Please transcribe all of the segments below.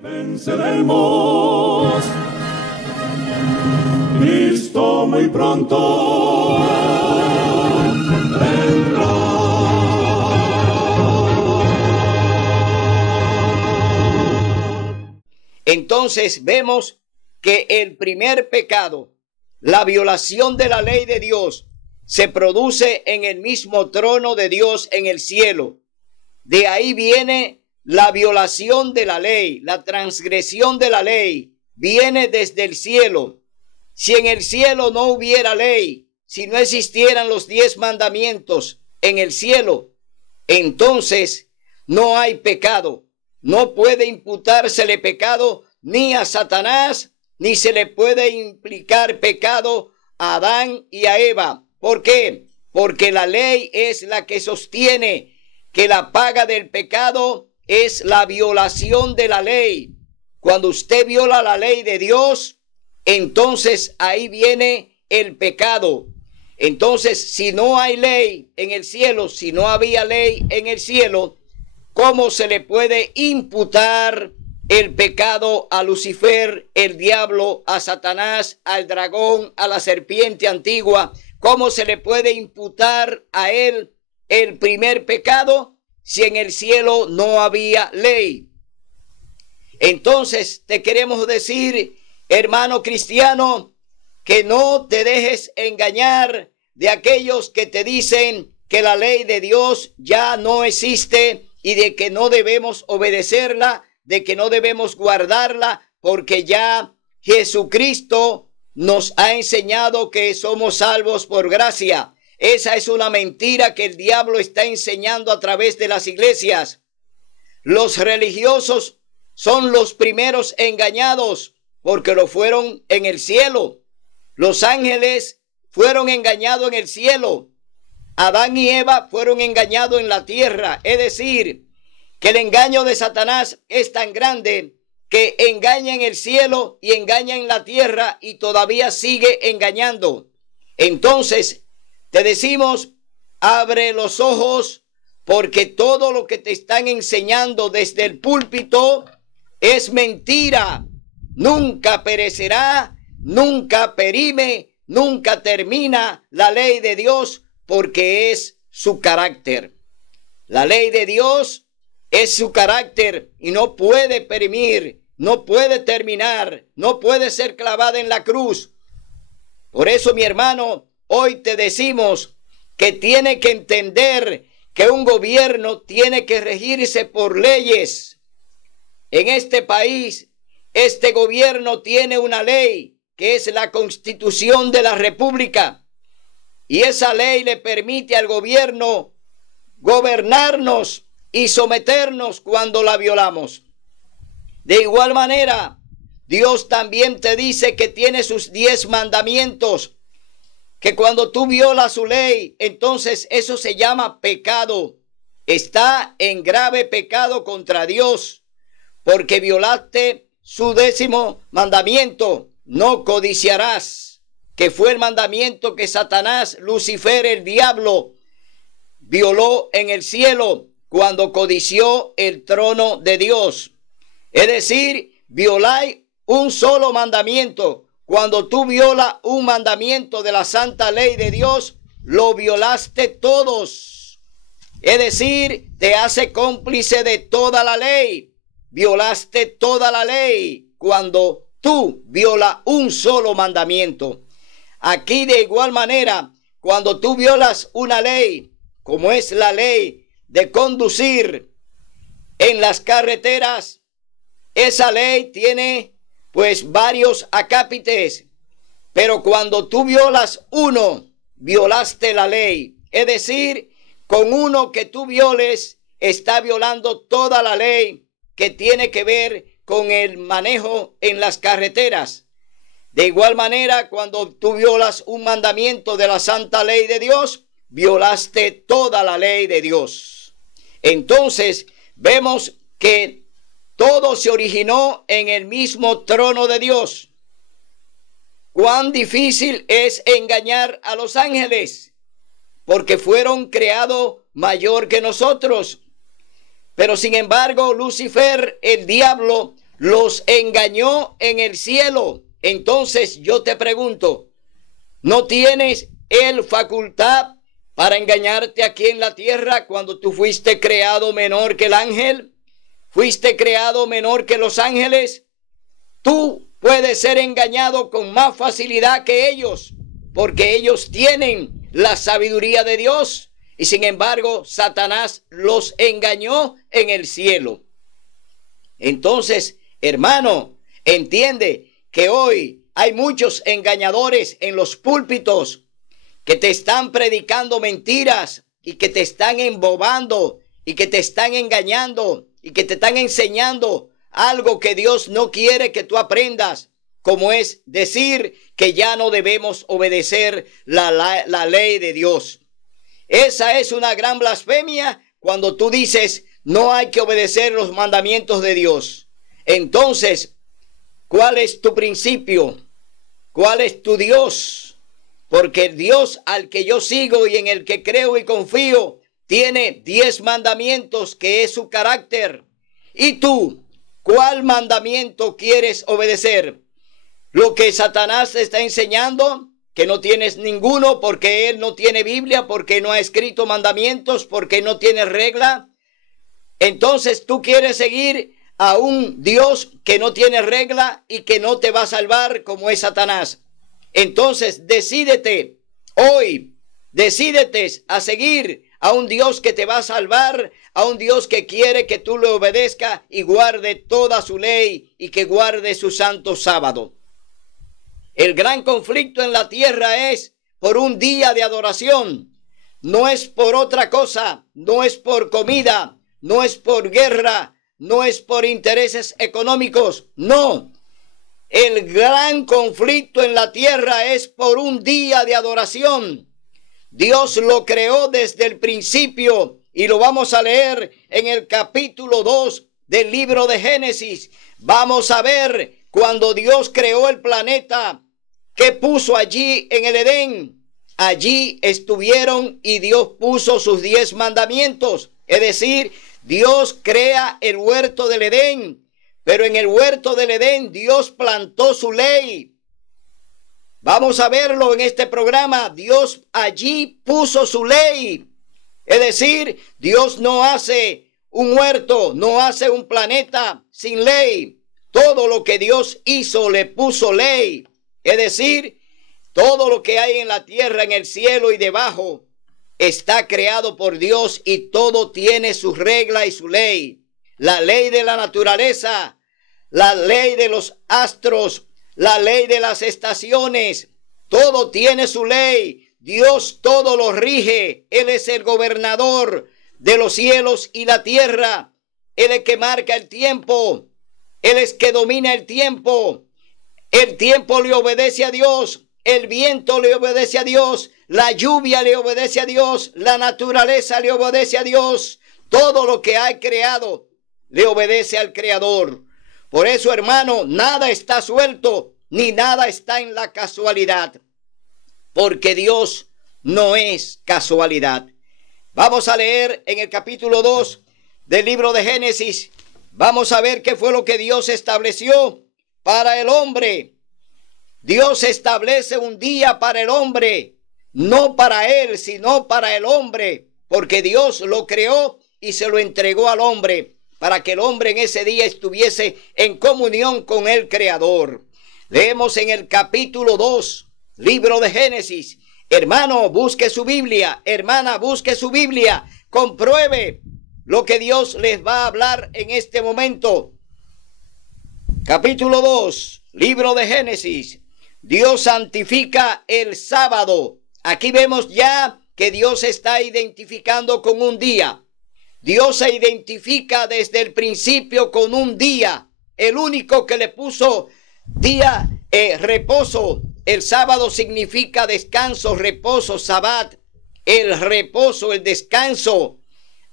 Venceremos. Cristo muy pronto vendrá. Entonces vemos que el primer pecado, la violación de la ley de Dios, se produce en el mismo trono de Dios en el cielo. De ahí viene la violación de la ley, la transgresión de la ley, viene desde el cielo. Si en el cielo no hubiera ley, si no existieran los 10 mandamientos en el cielo, entonces no hay pecado. No puede imputársele pecado ni a Satanás, ni se le puede implicar pecado a Adán y a Eva. ¿Por qué? Porque la ley es la que sostiene que la paga del pecado es la violación de la ley. Cuando usted viola la ley de Dios, entonces ahí viene el pecado. Entonces, si no hay ley en el cielo, si no había ley en el cielo, ¿cómo se le puede imputar el pecado a Lucifer, el diablo, a Satanás, al dragón, a la serpiente antigua? ¿Cómo se le puede imputar a él el primer pecado si en el cielo no había ley? Entonces te queremos decir, hermano cristiano, que no te dejes engañar de aquellos que te dicen que la ley de Dios ya no existe y de que no debemos obedecerla, de que no debemos guardarla, porque ya Jesucristo nos ha enseñado que somos salvos por gracia. Esa es una mentira que el diablo está enseñando a través de las iglesias. Los religiosos son los primeros engañados porque lo fueron en el cielo. Los ángeles fueron engañados en el cielo. Adán y Eva fueron engañados en la tierra. Es decir, que el engaño de Satanás es tan grande que engaña en el cielo y engaña en la tierra y todavía sigue engañando. Entonces, te decimos, abre los ojos, porque todo lo que te están enseñando desde el púlpito es mentira. Nunca perecerá, nunca perime, nunca termina la ley de Dios, porque es su carácter. La ley de Dios es su carácter y no puede perimir, no puede terminar, no puede ser clavada en la cruz. Por eso, mi hermano, hoy te decimos que tiene que entender que un gobierno tiene que regirse por leyes. En este país, este gobierno tiene una ley que es la Constitución de la República. Y esa ley le permite al gobierno gobernarnos y someternos cuando la violamos. De igual manera, Dios también te dice que tiene sus 10 mandamientos, que cuando tú violas su ley, entonces eso se llama pecado. Está en grave pecado contra Dios, porque violaste su 10º mandamiento, no codiciarás, que fue el mandamiento que Satanás, Lucifer, el diablo, violó en el cielo cuando codició el trono de Dios. Es decir, violáis un solo mandamiento. Cuando tú violas un mandamiento de la santa ley de Dios, lo violaste todos. Es decir, te hace cómplice de toda la ley. Violaste toda la ley cuando tú violas un solo mandamiento. Aquí de igual manera, cuando tú violas una ley, como es la ley de conducir en las carreteras, esa ley tiene pues varios acápites, pero cuando tú violas uno, violaste la ley. Es decir, con uno que tú violes, está violando toda la ley que tiene que ver con el manejo en las carreteras. De igual manera, cuando tú violas un mandamiento de la santa ley de Dios, violaste toda la ley de Dios. Entonces, vemos que todo se originó en el mismo trono de Dios. Cuán difícil es engañar a los ángeles, porque fueron creados mayor que nosotros. Pero sin embargo, Lucifer, el diablo, los engañó en el cielo. Entonces yo te pregunto, ¿no tienes él facultad para engañarte aquí en la tierra cuando tú fuiste creado menor que el ángel? ¿Fuiste creado menor que los ángeles? Tú puedes ser engañado con más facilidad que ellos, porque ellos tienen la sabiduría de Dios, y sin embargo Satanás los engañó en el cielo. Entonces, hermano, entiende que hoy hay muchos engañadores en los púlpitos que te están predicando mentiras y que te están embobando y que te están engañando y que te están enseñando algo que Dios no quiere que tú aprendas, como es decir que ya no debemos obedecer la ley de Dios. Esa es una gran blasfemia cuando tú dices no hay que obedecer los mandamientos de Dios. Entonces, ¿cuál es tu principio? ¿Cuál es tu Dios? Porque el Dios al que yo sigo y en el que creo y confío tiene 10 mandamientos que es su carácter. ¿Y tú, cuál mandamiento quieres obedecer? ¿Lo que Satanás te está enseñando? Que no tienes ninguno porque él no tiene Biblia, porque no ha escrito mandamientos, porque no tiene regla. Entonces tú quieres seguir a un Dios que no tiene regla y que no te va a salvar como es Satanás. Entonces decídete hoy, decídete a seguir a un Dios que te va a salvar, a un Dios que quiere que tú le obedezcas y guarde toda su ley y que guarde su santo sábado. El gran conflicto en la tierra es por un día de adoración. No es por otra cosa, no es por comida, no es por guerra, no es por intereses económicos, no. El gran conflicto en la tierra es por un día de adoración. Dios lo creó desde el principio y lo vamos a leer en el capítulo 2 del libro de Génesis. Vamos a ver cuando Dios creó el planeta, ¿qué puso allí en el Edén? Allí estuvieron y Dios puso sus 10 mandamientos. Es decir, Dios crea el huerto del Edén, pero en el huerto del Edén Dios plantó su ley. Vamos a verlo en este programa. Dios allí puso su ley. Es decir, Dios no hace un huerto, no hace un planeta sin ley. Todo lo que Dios hizo le puso ley. Es decir, todo lo que hay en la tierra, en el cielo y debajo, está creado por Dios y todo tiene su regla y su ley. La ley de la naturaleza, la ley de los astros, la ley de las estaciones, todo tiene su ley. Dios todo lo rige. Él es el gobernador de los cielos y la tierra. Él es el que marca el tiempo. Él es el que domina el tiempo. El tiempo le obedece a Dios. El viento le obedece a Dios. La lluvia le obedece a Dios. La naturaleza le obedece a Dios. Todo lo que ha creado le obedece al Creador. Por eso, hermano, nada está suelto, ni nada está en la casualidad, porque Dios no es casualidad. Vamos a leer en el capítulo 2 del libro de Génesis. Vamos a ver qué fue lo que Dios estableció para el hombre. Dios establece un día para el hombre, no para él, sino para el hombre, porque Dios lo creó y se lo entregó al hombre, para que el hombre en ese día estuviese en comunión con el Creador. Leemos en el capítulo 2, libro de Génesis. Hermano, busque su Biblia. Hermana, busque su Biblia. Compruebe lo que Dios les va a hablar en este momento. Capítulo 2, libro de Génesis. Dios santifica el sábado. Aquí vemos ya que Dios se está identificando con un día. Dios se identifica desde el principio con un día, el único que le puso día, reposo. El sábado significa descanso, reposo, sabbat, el reposo, el descanso.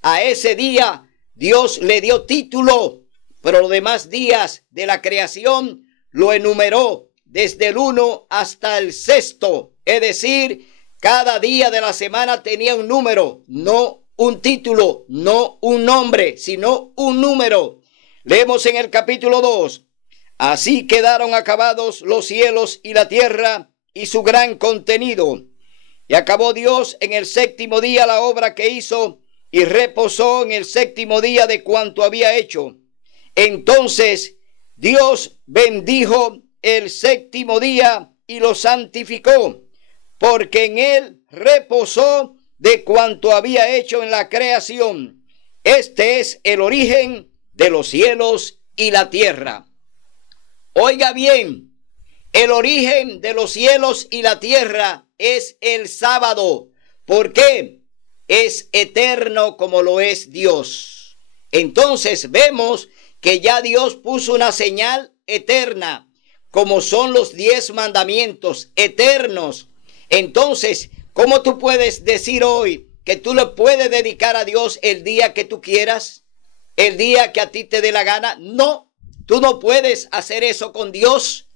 A ese día Dios le dio título, pero los demás días de la creación lo enumeró desde el 1 hasta el 6. Es decir, cada día de la semana tenía un número, no un título, no un nombre, sino un número. Leemos en el capítulo 2. Así quedaron acabados los cielos y la tierra y su gran contenido. Y acabó Dios en el séptimo día la obra que hizo y reposó en el séptimo día de cuanto había hecho. Entonces Dios bendijo el séptimo día y lo santificó, porque en él reposó de cuanto había hecho en la creación. Este es el origen de los cielos y la tierra. Oiga bien, el origen de los cielos y la tierra es el sábado. ¿Por qué? Es eterno como lo es Dios. Entonces vemos que ya Dios puso una señal eterna, como son los 10 mandamientos eternos. Entonces, ¿cómo tú puedes decir hoy que tú le puedes dedicar a Dios el día que tú quieras? El día que a ti te dé la gana. No, tú no puedes hacer eso con Dios.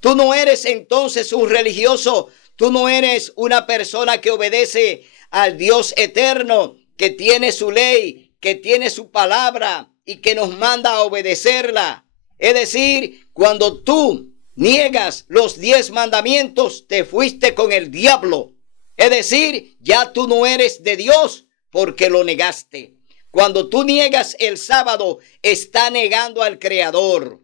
Tú no eres entonces un religioso. Tú no eres una persona que obedece al Dios eterno, que tiene su ley, que tiene su palabra y que nos manda a obedecerla. Es decir, cuando tú niegas los 10 mandamientos, te fuiste con el diablo. Es decir, ya tú no eres de Dios porque lo negaste. Cuando tú niegas el sábado, está negando al Creador.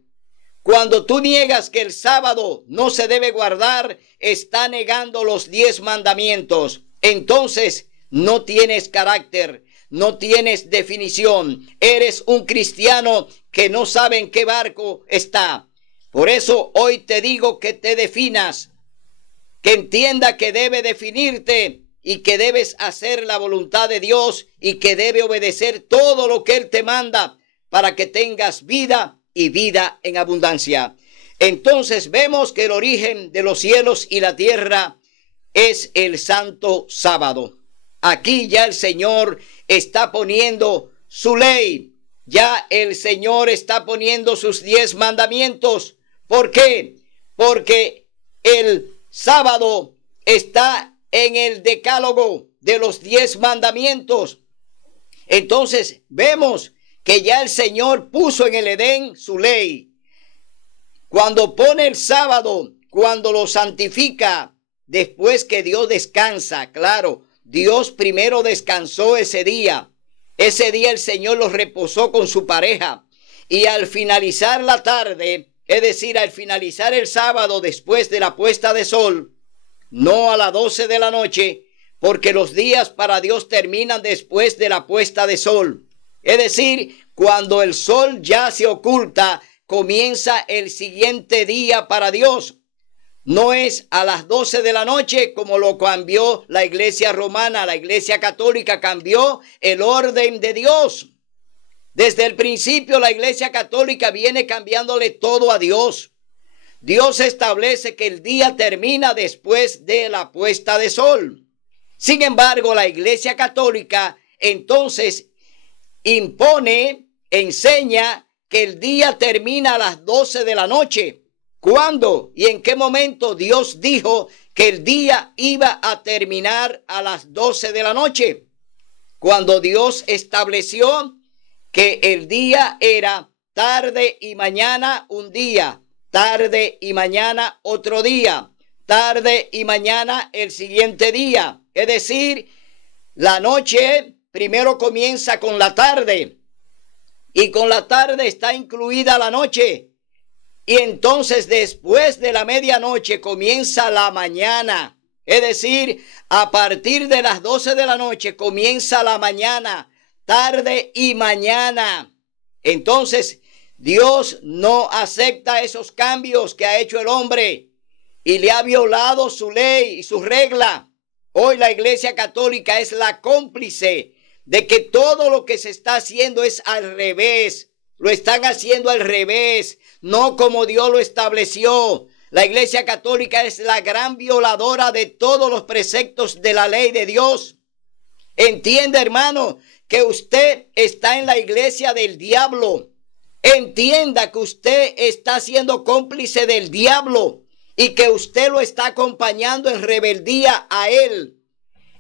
Cuando tú niegas que el sábado no se debe guardar, está negando los 10 mandamientos. Entonces, no tienes carácter, no tienes definición. Eres un cristiano que no sabe en qué barco está. Por eso hoy te digo que te definas, que entienda que debe definirte y que debes hacer la voluntad de Dios y que debe obedecer todo lo que Él te manda para que tengas vida y vida en abundancia. Entonces vemos que el origen de los cielos y la tierra es el santo sábado. Aquí ya el Señor está poniendo su ley. Ya el Señor está poniendo sus 10 mandamientos. ¿Por qué? Porque el sábado está en el decálogo de los 10 mandamientos. Entonces vemos que ya el Señor puso en el Edén su ley. Cuando pone el sábado, cuando lo santifica, después que Dios descansa, claro, Dios primero descansó ese día. Ese día el Señor lo reposó con su pareja. Y al finalizar la tarde, es decir, al finalizar el sábado después de la puesta de sol, no a las 12 de la noche, porque los días para Dios terminan después de la puesta de sol. Es decir, cuando el sol ya se oculta, comienza el siguiente día para Dios. No es a las 12 de la noche como lo cambió la iglesia romana. La iglesia católica cambió el orden de Dios. Desde el principio la iglesia católica viene cambiándole todo a Dios. Dios establece que el día termina después de la puesta de sol. Sin embargo, la iglesia católica entonces impone, enseña que el día termina a las 12 de la noche. ¿Cuándo y en qué momento Dios dijo que el día iba a terminar a las 12 de la noche? Cuando Dios estableció que el día era tarde y mañana un día, tarde y mañana otro día, tarde y mañana el siguiente día. Es decir, la noche primero comienza con la tarde y con la tarde está incluida la noche. Y entonces después de la medianoche comienza la mañana. Es decir, a partir de las 12 de la noche comienza la mañana, tarde y mañana. Entonces, Dios no acepta esos cambios que ha hecho el hombre y le ha violado su ley y su regla. Hoy la Iglesia Católica es la cómplice de que todo lo que se está haciendo es al revés. Lo están haciendo al revés, no como Dios lo estableció. La Iglesia Católica es la gran violadora de todos los preceptos de la ley de Dios. Entiende, hermano, que usted está en la iglesia del diablo. Entienda que usted está siendo cómplice del diablo y que usted lo está acompañando en rebeldía a él.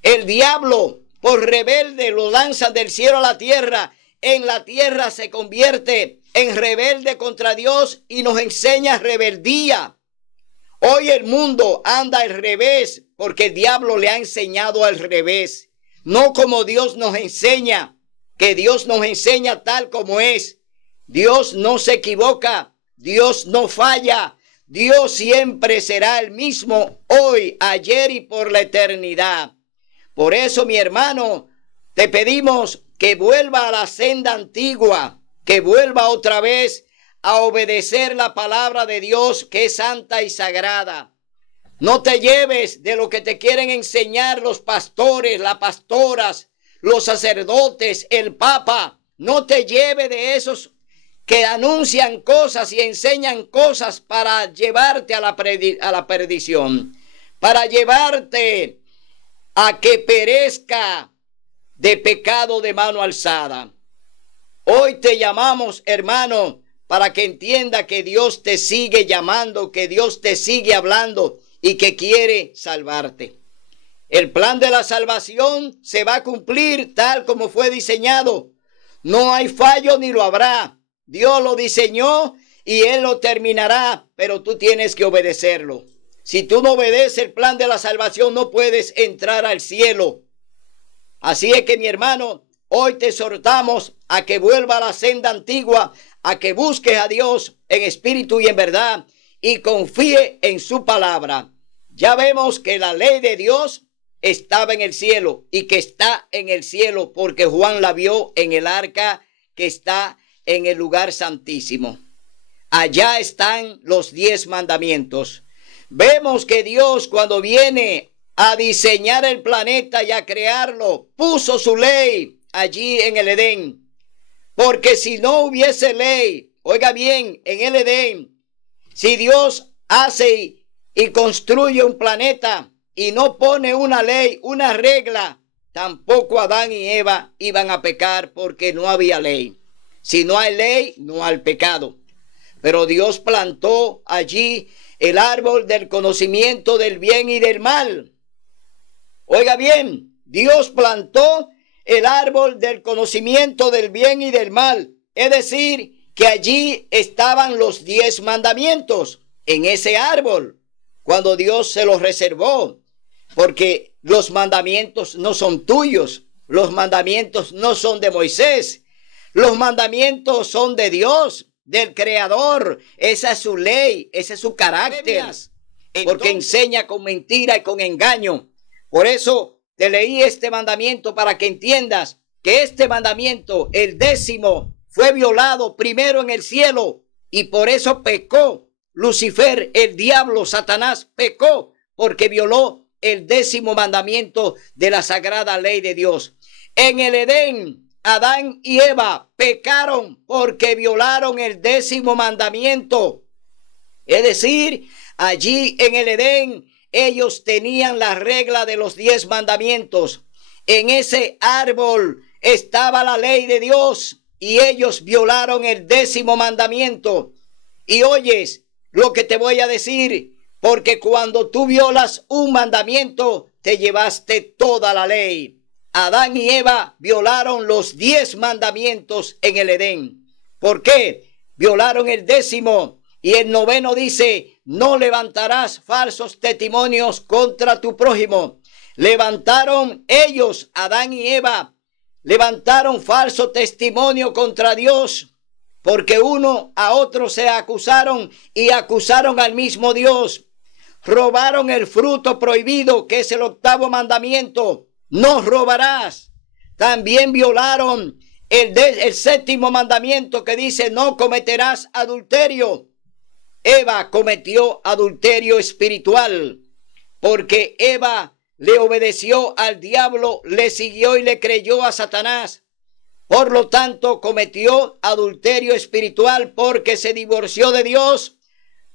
El diablo, por rebelde, lo lanza del cielo a la tierra. En la tierra se convierte en rebelde contra Dios y nos enseña rebeldía. Hoy el mundo anda al revés porque el diablo le ha enseñado al revés. No como Dios nos enseña, que Dios nos enseña tal como es. Dios no se equivoca, Dios no falla. Dios siempre será el mismo hoy, ayer y por la eternidad. Por eso, mi hermano, te pedimos que vuelva a la senda antigua, que vuelva otra vez a obedecer la palabra de Dios, que es santa y sagrada. No te lleves de lo que te quieren enseñar los pastores, las pastoras, los sacerdotes, el papa. No te lleves de esos que anuncian cosas y enseñan cosas para llevarte a la perdición, para llevarte a que perezca de pecado de mano alzada. Hoy te llamamos, hermano, para que entienda que Dios te sigue llamando, que Dios te sigue hablando y que quiere salvarte. El plan de la salvación se va a cumplir tal como fue diseñado. No hay fallo ni lo habrá. Dios lo diseñó y Él lo terminará, pero tú tienes que obedecerlo. Si tú no obedeces el plan de la salvación, no puedes entrar al cielo. Así es que, mi hermano, hoy te exhortamos a que vuelva a la senda antigua, a que busques a Dios en espíritu y en verdad y confíe en su palabra. Ya vemos que la ley de Dios estaba en el cielo y que está en el cielo porque Juan la vio en el arca que está en el lugar santísimo. Allá están los 10 mandamientos. Vemos que Dios, cuando viene a diseñar el planeta y a crearlo, puso su ley allí en el Edén. Porque si no hubiese ley, oiga bien, en el Edén, si Dios hace y construye un planeta y no pone una ley, una regla, tampoco Adán y Eva iban a pecar porque no había ley. Si no hay ley, no hay pecado. Pero Dios plantó allí el árbol del conocimiento del bien y del mal. Oiga bien, Dios plantó el árbol del conocimiento del bien y del mal. Es decir, que allí estaban los 10 mandamientos en ese árbol, cuando Dios se los reservó. Porque los mandamientos no son tuyos, los mandamientos no son de Moisés. Los mandamientos son de Dios, del Creador. Esa es su ley, ese es su carácter. Porque enseña con mentira y con engaño. Por eso te leí este mandamiento para que entiendas que este mandamiento, el 10º, fue violado primero en el cielo. Y por eso pecó Lucifer, el diablo, Satanás, pecó porque violó el 10º mandamiento de la sagrada ley de Dios. En el Edén, Adán y Eva pecaron porque violaron el 10º mandamiento. Es decir, allí en el Edén ellos tenían la regla de los 10 mandamientos. En ese árbol estaba la ley de Dios y ellos violaron el 10º mandamiento. Y oyes lo que te voy a decir, porque cuando tú violas un mandamiento, te llevaste toda la ley. Adán y Eva violaron los 10 mandamientos en el Edén. ¿Por qué? Violaron el 10º y el 9º dice, no levantarás falsos testimonios contra tu prójimo. Levantaron ellos, Adán y Eva, levantaron falso testimonio contra Dios, porque uno a otro se acusaron y acusaron al mismo Dios. Robaron el fruto prohibido, que es el 8º mandamiento. No robarás. También violaron el 7º mandamiento que dice no cometerás adulterio. Eva cometió adulterio espiritual porque Eva le obedeció al diablo, le siguió y le creyó a Satanás. Por lo tanto, cometió adulterio espiritual porque se divorció de Dios,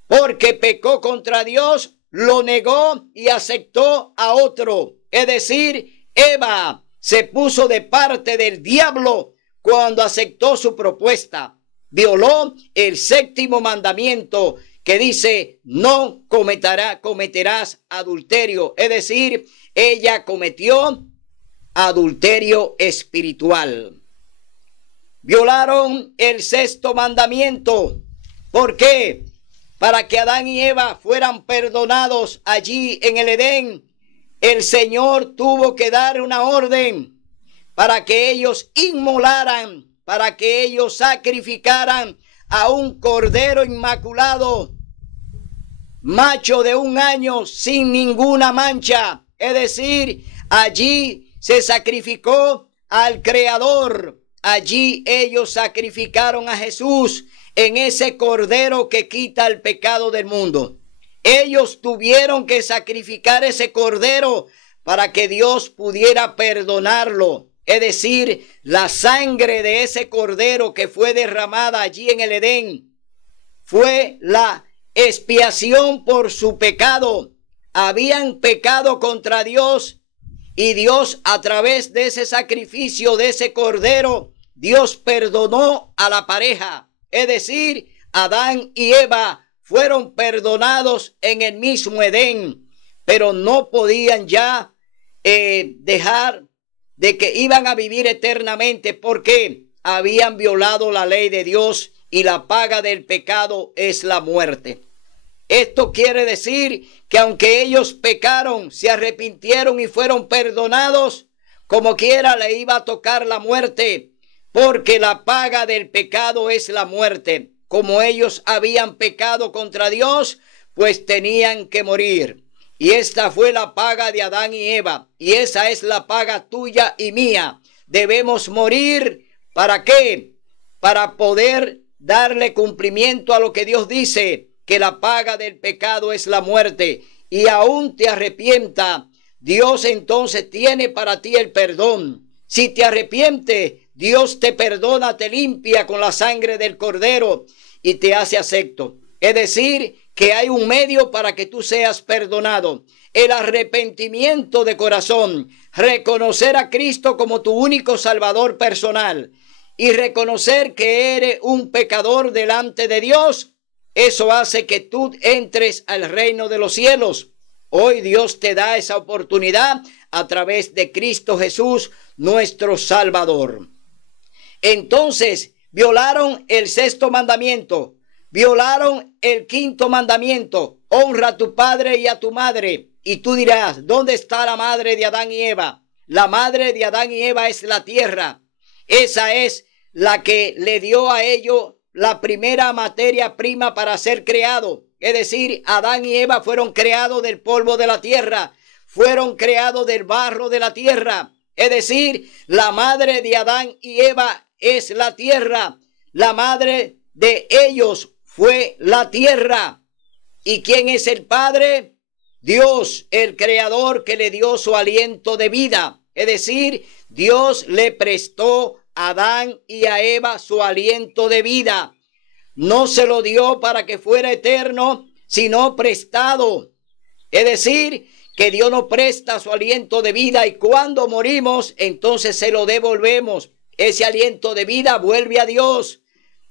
porque pecó contra Dios, lo negó y aceptó a otro. Es decir, Eva se puso de parte del diablo cuando aceptó su propuesta. Violó el 7º mandamiento que dice no cometerás adulterio. Es decir, ella cometió adulterio espiritual. violaron el sexto mandamiento. ¿Por qué? Para que Adán y Eva fueran perdonados allí en el Edén, el Señor tuvo que dar una orden para que ellos inmolaran, para que ellos sacrificaran a un cordero inmaculado, macho de 1 año sin ninguna mancha. Es decir, allí se sacrificó al Creador. Allí ellos sacrificaron a Jesús en ese cordero que quita el pecado del mundo. Ellos tuvieron que sacrificar ese cordero para que Dios pudiera perdonarlo. Es decir, la sangre de ese cordero que fue derramada allí en el Edén fue la expiación por su pecado. Habían pecado contra Dios y Dios, a través de ese sacrificio de ese cordero, Dios perdonó a la pareja. Es decir, Adán y Eva fueron perdonados en el mismo Edén, pero no podían ya dejar de que iban a vivir eternamente, porque habían violado la ley de Dios y la paga del pecado es la muerte. Esto quiere decir que aunque ellos pecaron, se arrepintieron y fueron perdonados, como quiera le iba a tocar la muerte, porque la paga del pecado es la muerte. Como ellos habían pecado contra Dios, pues tenían que morir. Y esta fue la paga de Adán y Eva. Y esa es la paga tuya y mía. Debemos morir. ¿Para qué? Para poder darle cumplimiento a lo que Dios dice, que la paga del pecado es la muerte. Y aún te arrepienta, Dios entonces tiene para ti el perdón. Si te arrepientes, Dios te perdona, te limpia con la sangre del Cordero y te hace acepto. Es decir, que hay un medio para que tú seas perdonado. El arrepentimiento de corazón, reconocer a Cristo como tu único Salvador personal y reconocer que eres un pecador delante de Dios. Eso hace que tú entres al reino de los cielos. Hoy Dios te da esa oportunidad a través de Cristo Jesús, nuestro Salvador. Entonces, violaron el sexto mandamiento, violaron el quinto mandamiento, honra a tu padre y a tu madre. Y tú dirás, ¿dónde está la madre de Adán y Eva? La madre de Adán y Eva es la tierra. Esa es la que le dio a ellos la primera materia prima para ser creado. Es decir, Adán y Eva fueron creados del polvo de la tierra, fueron creados del barro de la tierra. Es decir, la madre de Adán y Eva es la tierra. La madre de ellos fue la tierra. ¿Y quién es el padre? Dios, el creador que le dio su aliento de vida. Es decir, Dios le prestó a Adán y a Eva su aliento de vida. No se lo dio para que fuera eterno, sino prestado. Es decir, que Dios nos presta su aliento de vida y cuando morimos, entonces se lo devolvemos. Ese aliento de vida vuelve a Dios.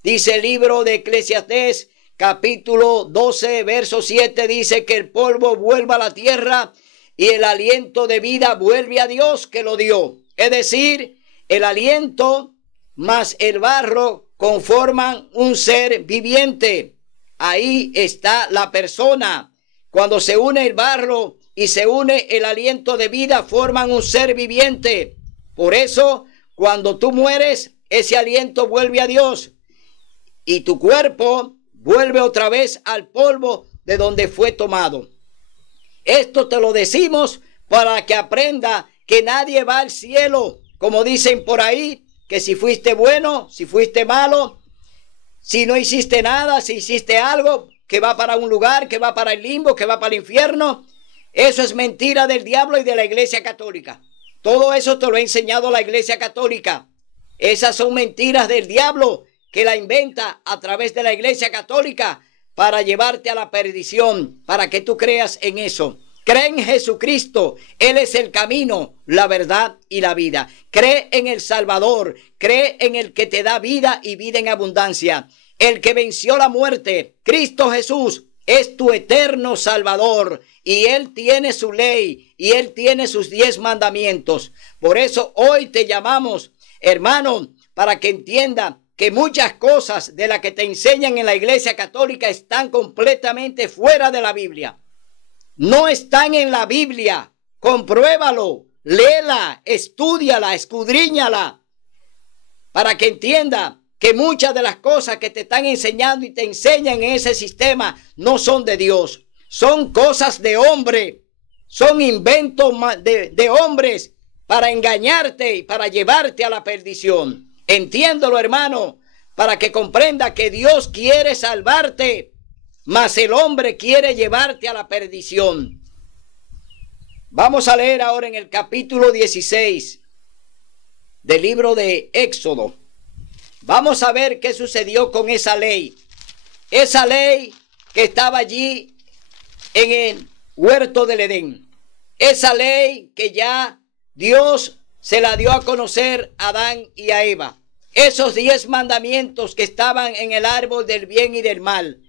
Dice el libro de Eclesiastés, capítulo 12, verso 7, dice que el polvo vuelva a la tierra y el aliento de vida vuelve a Dios que lo dio. Es decir, el aliento más el barro conforman un ser viviente. Ahí está la persona. Cuando se une el barro y se une el aliento de vida, forman un ser viviente. Por eso, cuando tú mueres, ese aliento vuelve a Dios y tu cuerpo vuelve otra vez al polvo de donde fue tomado. Esto te lo decimos para que aprenda que nadie va al cielo, como dicen por ahí, que si fuiste bueno, si fuiste malo, si no hiciste nada, si hiciste algo, que va para un lugar, que va para el limbo, que va para el infierno. Eso es mentira del diablo y de la Iglesia Católica. Todo eso te lo ha enseñado la Iglesia Católica. Esas son mentiras del diablo que la inventa a través de la Iglesia Católica para llevarte a la perdición, para que tú creas en eso. Cree en Jesucristo. Él es el camino, la verdad y la vida. Cree en el Salvador. Cree en el que te da vida y vida en abundancia. El que venció la muerte, Cristo Jesús, es tu eterno Salvador. Y Él tiene su ley y Él tiene sus 10 mandamientos. Por eso hoy te llamamos, hermano, para que entienda que muchas cosas de las que te enseñan en la Iglesia Católica están completamente fuera de la Biblia. No están en la Biblia. Compruébalo, léela, estúdiala, escudriñala, para que entienda que muchas de las cosas que te están enseñando y te enseñan en ese sistema no son de Dios. Son cosas de hombre, son inventos de hombres para engañarte y para llevarte a la perdición. Entiéndelo, hermano, para que comprenda que Dios quiere salvarte, mas el hombre quiere llevarte a la perdición. Vamos a leer ahora en el capítulo 16 del libro de Éxodo. Vamos a ver qué sucedió con esa ley. Esa ley que estaba allí en el huerto del Edén. Esa ley que ya Dios se la dio a conocer a Adán y a Eva. Esos 10 mandamientos que estaban en el árbol del bien y del mal.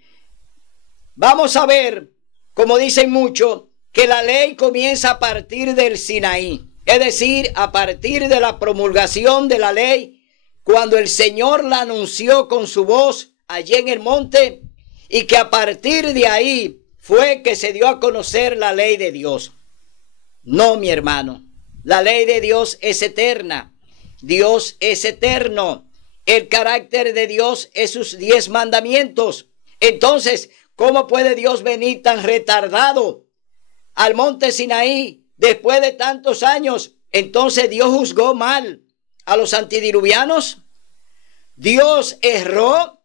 Vamos a ver, como dicen muchos, que la ley comienza a partir del Sinaí. Es decir, a partir de la promulgación de la ley, cuando el Señor la anunció con su voz allí en el monte, y que a partir de ahí fue que se dio a conocer la ley de Dios. No, mi hermano, la ley de Dios es eterna. Dios es eterno. El carácter de Dios es sus 10 mandamientos. Entonces, ¿cómo puede Dios venir tan retardado al monte Sinaí después de tantos años? Entonces Dios juzgó mal a los antidiluvianos. Dios erró,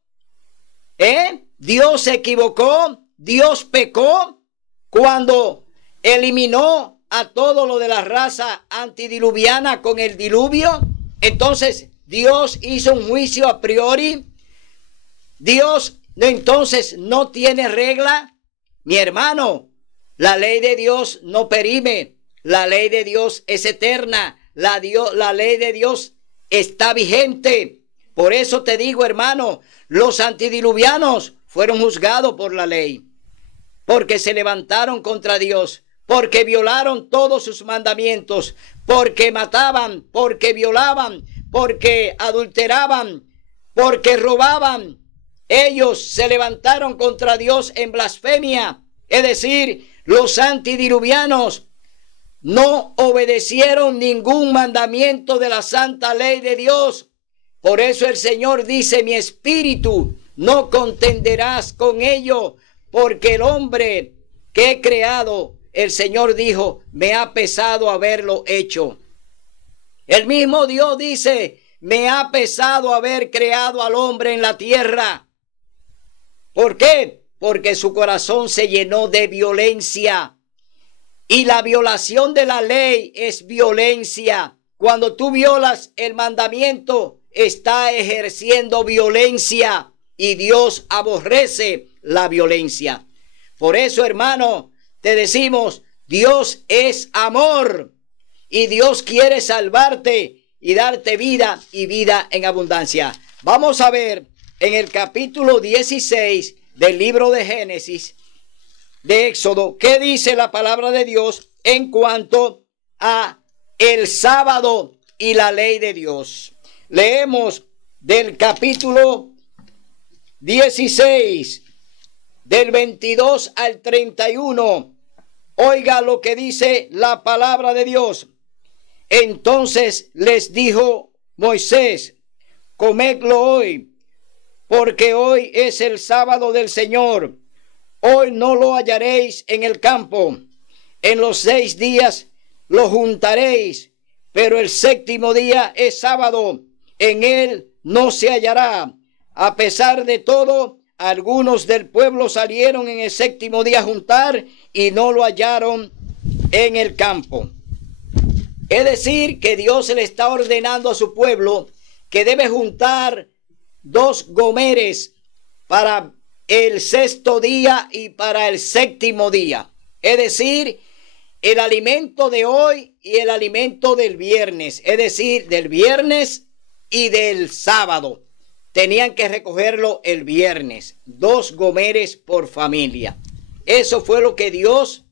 Dios se equivocó, Dios pecó cuando eliminó a todo lo de la raza antidiluviana con el diluvio. Entonces Dios hizo un juicio a priori. Dios entonces no tiene regla. Mi hermano, la ley de Dios no perime. La ley de Dios es eterna. La ley de Dios está vigente. Por eso te digo, hermano, los antidiluvianos fueron juzgados por la ley, porque se levantaron contra Dios, porque violaron todos sus mandamientos, porque mataban, porque violaban, porque adulteraban, porque robaban. Ellos se levantaron contra Dios en blasfemia. Es decir, los antidiluvianos no obedecieron ningún mandamiento de la santa ley de Dios. Por eso el Señor dice: mi espíritu no contenderás con ello, porque el hombre que he creado, el Señor dijo, me ha pesado haberlo hecho. El mismo Dios dice: me ha pesado haber creado al hombre en la tierra. ¿Por qué? Porque su corazón se llenó de violencia. Y la violación de la ley es violencia. Cuando tú violas el mandamiento, está ejerciendo violencia. Y Dios aborrece la violencia. Por eso, hermano, te decimos, Dios es amor. Y Dios quiere salvarte y darte vida y vida en abundancia. Vamos a ver en el capítulo 16 del libro de Génesis, de Éxodo, qué dice la palabra de Dios en cuanto a el sábado y la ley de Dios. Leemos del capítulo 16, del 22 al 31. Oiga lo que dice la palabra de Dios. Entonces les dijo Moisés: comedlo hoy, porque hoy es el sábado del Señor. Hoy no lo hallaréis en el campo. En los 6 días lo juntaréis, pero el 7º día es sábado. En él no se hallará. A pesar de todo, algunos del pueblo salieron en el 7º día a juntar y no lo hallaron en el campo. Es decir, que Dios le está ordenando a su pueblo que debe juntar 2 gomeres para el 6º día y para el 7º día. Es decir, el alimento de hoy y el alimento del viernes. Es decir, del viernes y del sábado. Tenían que recogerlo el viernes. 2 gomeres por familia. Eso fue lo que Dios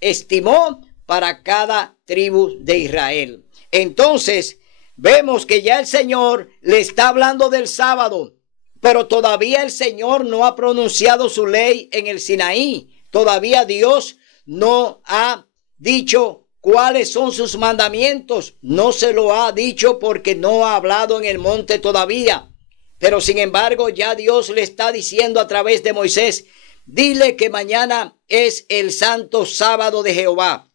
estimó para cada tribu de Israel. Entonces, vemos que ya el Señor le está hablando del sábado, pero todavía el Señor no ha pronunciado su ley en el Sinaí. Todavía Dios no ha dicho cuáles son sus mandamientos. No se lo ha dicho porque no ha hablado en el monte todavía. Pero sin embargo ya Dios le está diciendo a través de Moisés: dile que mañana es el santo sábado de Jehová.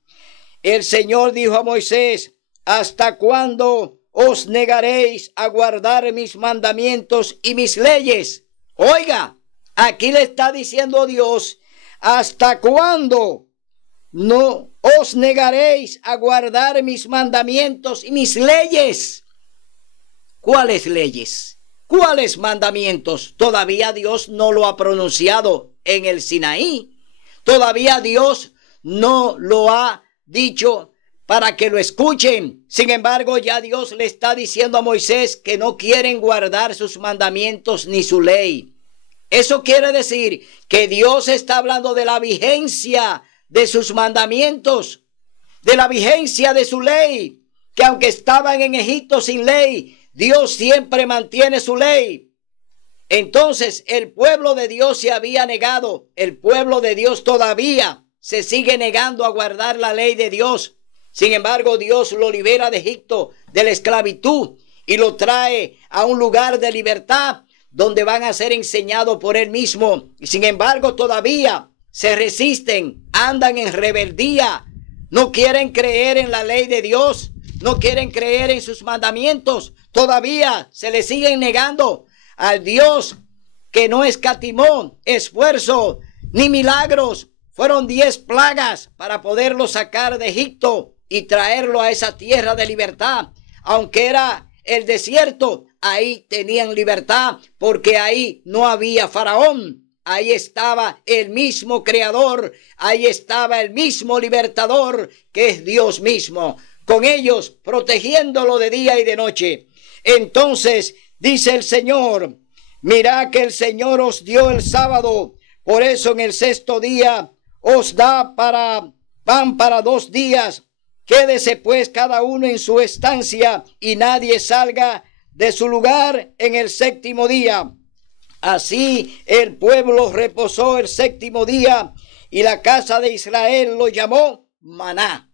El Señor dijo a Moisés: ¿hasta cuándo os negaréis a guardar mis mandamientos y mis leyes? Oiga, aquí le está diciendo Dios: ¿hasta cuándo no os negaréis a guardar mis mandamientos y mis leyes? ¿Cuáles leyes? ¿Cuáles mandamientos? Todavía Dios no lo ha pronunciado en el Sinaí. Todavía Dios no lo ha dicho para que lo escuchen. Sin embargo, ya Dios le está diciendo a Moisés que no quieren guardar sus mandamientos ni su ley. Eso quiere decir que Dios está hablando de la vigencia de sus mandamientos, de la vigencia de su ley, que aunque estaban en Egipto sin ley, Dios siempre mantiene su ley. Entonces el pueblo de Dios se había negado. El pueblo de Dios todavía se sigue negando a guardar la ley de Dios. Sin embargo, Dios lo libera de Egipto, de la esclavitud, y lo trae a un lugar de libertad donde van a ser enseñados por Él mismo. Y sin embargo, todavía se resisten, andan en rebeldía, no quieren creer en la ley de Dios, no quieren creer en sus mandamientos. Todavía se le siguen negando al Dios que no escatimó esfuerzo ni milagros. Fueron 10 plagas para poderlo sacar de Egipto y traerlo a esa tierra de libertad. Aunque era el desierto, ahí tenían libertad porque ahí no había faraón. Ahí estaba el mismo creador, ahí estaba el mismo libertador que es Dios mismo, con ellos protegiéndolo de día y de noche. Entonces dice el Señor: mirad que el Señor os dio el sábado, por eso en el sexto día os da pan para 2 días. Quédese pues cada uno en su estancia y nadie salga de su lugar en el séptimo día. Así el pueblo reposó el séptimo día y la casa de Israel lo llamó maná.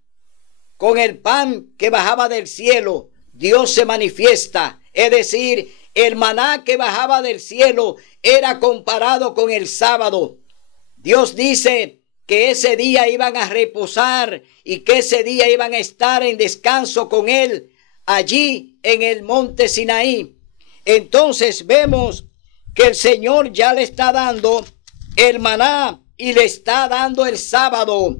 Con el pan que bajaba del cielo, Dios se manifiesta. Es decir, el maná que bajaba del cielo era comparado con el sábado. Dios dice que ese día iban a reposar y que ese día iban a estar en descanso con Él allí en el monte Sinaí. Entonces vemos que el Señor ya le está dando el maná y le está dando el sábado.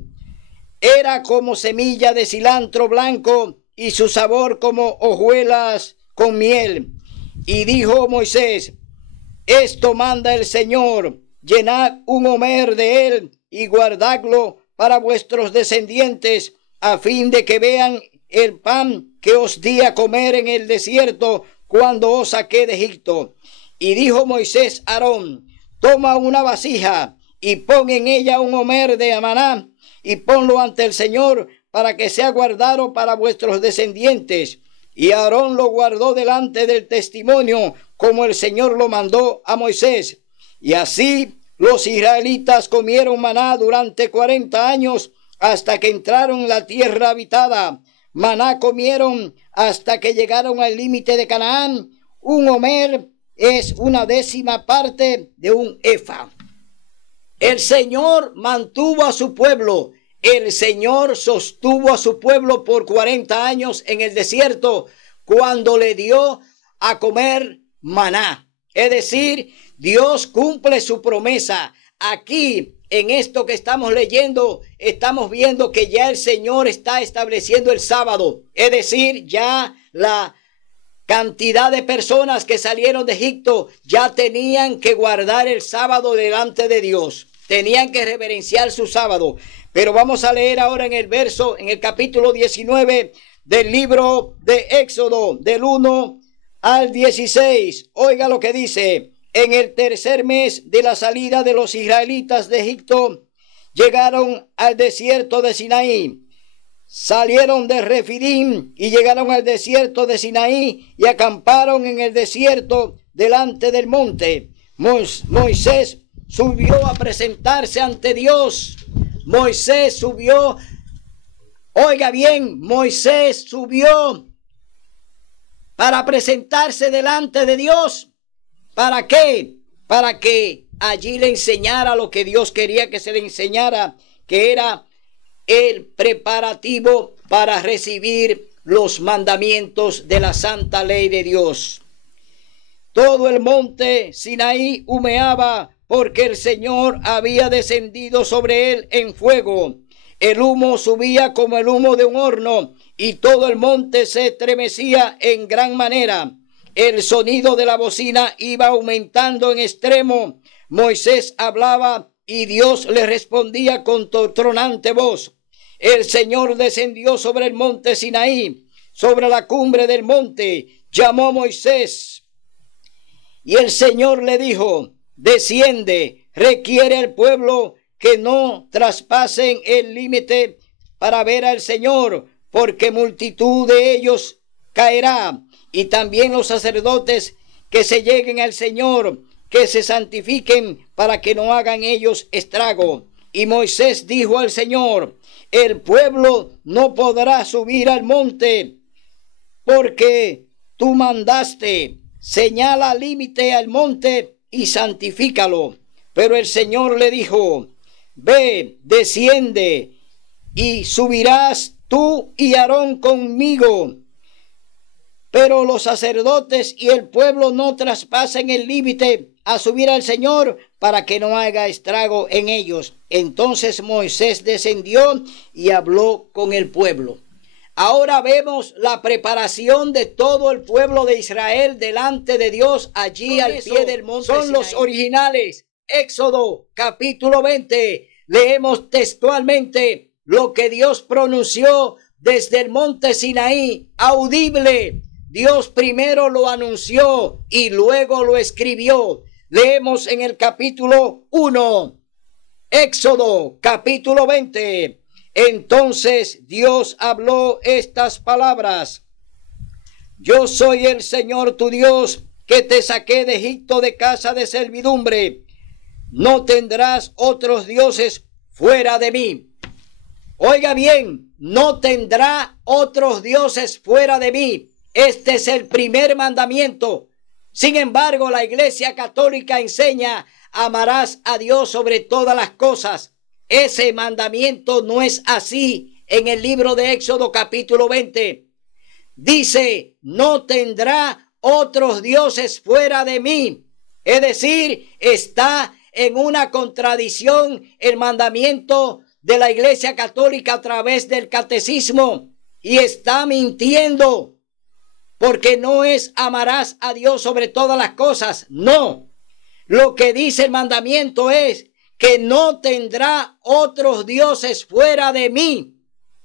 Era como semilla de cilantro blanco y su sabor como hojuelas con miel. Y dijo Moisés: esto manda el Señor, llenad un homer de él y guardadlo para vuestros descendientes, a fin de que vean el pan que os di a comer en el desierto cuando os saqué de Egipto. Y dijo Moisés a Aarón: toma una vasija y pon en ella un homer de maná y ponlo ante el Señor para que sea guardado para vuestros descendientes. Y Aarón lo guardó delante del testimonio, como el Señor lo mandó a Moisés. Y así los israelitas comieron maná durante 40 años hasta que entraron en la tierra habitada. Maná comieron hasta que llegaron al límite de Canaán. Un homer es 1/10 parte de un efa. El Señor mantuvo a su pueblo. El Señor sostuvo a su pueblo por 40 años en el desierto cuando le dio a comer maná. Es decir, Dios cumple su promesa. Aquí, en esto que estamos leyendo, estamos viendo que ya el Señor está estableciendo el sábado. Es decir, ya la cantidad de personas que salieron de Egipto ya tenían que guardar el sábado delante de Dios. Tenían que reverenciar su sábado. Pero vamos a leer ahora en el capítulo 19 del libro de Éxodo, del 1 al 16. Oiga lo que dice: en el tercer mes de la salida de los israelitas de Egipto, llegaron al desierto de Sinaí. salieron de Refidim y llegaron al desierto de Sinaí y acamparon en el desierto delante del monte. Moisés subió a presentarse ante Dios. Moisés subió, oiga bien, Moisés subió para presentarse delante de Dios. ¿Para qué? Para que allí le enseñara lo que Dios quería que se le enseñara, que era el preparativo para recibir los mandamientos de la santa ley de Dios. Todo el monte Sinaí humeaba porque el Señor había descendido sobre él en fuego. El humo subía como el humo de un horno y todo el monte se estremecía en gran manera. El sonido de la bocina iba aumentando en extremo. Moisés hablaba y Dios le respondía con tronante voz. El Señor descendió sobre el monte Sinaí, sobre la cumbre del monte, llamó a Moisés. Y el Señor le dijo, desciende, requiere al pueblo que no traspasen el límite para ver al Señor, porque multitud de ellos caerá. Y también los sacerdotes que se lleguen al Señor, que se santifiquen para que no hagan ellos estrago. Y Moisés dijo al Señor, el pueblo no podrá subir al monte, porque tú mandaste, señala límite al monte y santifícalo. Pero el Señor le dijo, ve, desciende, y subirás tú y Aarón conmigo. Pero los sacerdotes y el pueblo no traspasen el límite a subir al Señor para que no haga estrago en ellos. Entonces Moisés descendió y habló con el pueblo. Ahora vemos la preparación de todo el pueblo de Israel delante de Dios allí al pie del monte Sinaí. Son los originales. Éxodo capítulo 20. Leemos textualmente lo que Dios pronunció desde el monte Sinaí, audible. Dios primero lo anunció y luego lo escribió. Leemos en el capítulo 1, Éxodo capítulo 20. Entonces Dios habló estas palabras. Yo soy el Señor tu Dios, que te saqué de Egipto de casa de servidumbre. No tendrás otros dioses fuera de mí. Oiga bien, no tendrá otros dioses fuera de mí. Este es el primer mandamiento. Sin embargo, la Iglesia Católica enseña, amarás a Dios sobre todas las cosas. Ese mandamiento no es así en el libro de Éxodo capítulo 20. Dice, no tendrá otros dioses fuera de mí. Es decir, está en una contradicción el mandamiento de la Iglesia Católica a través del catecismo y está mintiendo. Porque no es amarás a Dios sobre todas las cosas. No. Lo que dice el mandamiento es que no tendrá otros dioses fuera de mí.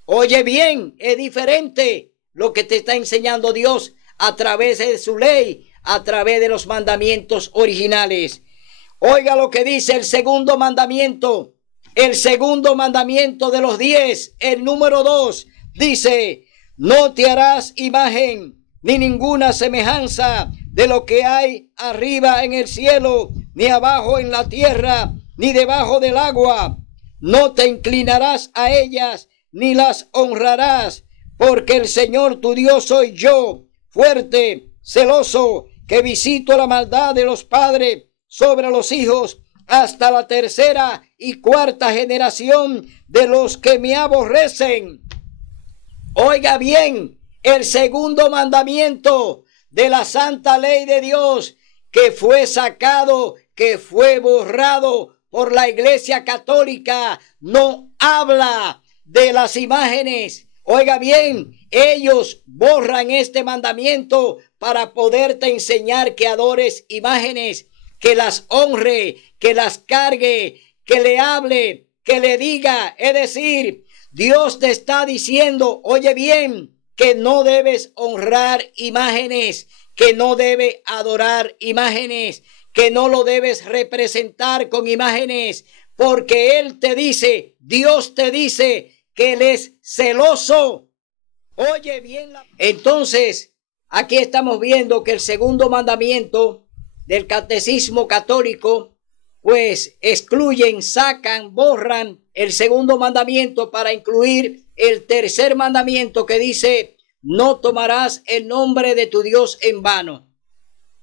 Oye bien, es diferente lo que te está enseñando Dios a través de su ley, a través de los mandamientos originales. Oiga lo que dice el segundo mandamiento. El segundo mandamiento de los 10, el número 2, dice, no te harás imagen ni ninguna semejanza de lo que hay arriba en el cielo, ni abajo en la tierra, ni debajo del agua. No te inclinarás a ellas, ni las honrarás, porque el Señor tu Dios soy yo, fuerte, celoso, que visito la maldad de los padres sobre los hijos, hasta la tercera y cuarta generación de los que me aborrecen. Oiga bien, el segundo mandamiento de la santa ley de Dios que fue sacado, que fue borrado por la Iglesia Católica, no habla de las imágenes. Oiga bien, ellos borran este mandamiento para poderte enseñar que adores imágenes, que las honre, que las cargue, que le hable, que le diga. Es decir, Dios te está diciendo, oye bien, que no debes honrar imágenes, que no debes adorar imágenes, que no lo debes representar con imágenes, porque Él te dice, Dios te dice que Él es celoso. Oye bien. Entonces, aquí estamos viendo que el segundo mandamiento del catecismo católico, pues excluyen, sacan, borran el segundo mandamiento para incluir el tercer mandamiento que dice: no tomarás el nombre de tu Dios en vano.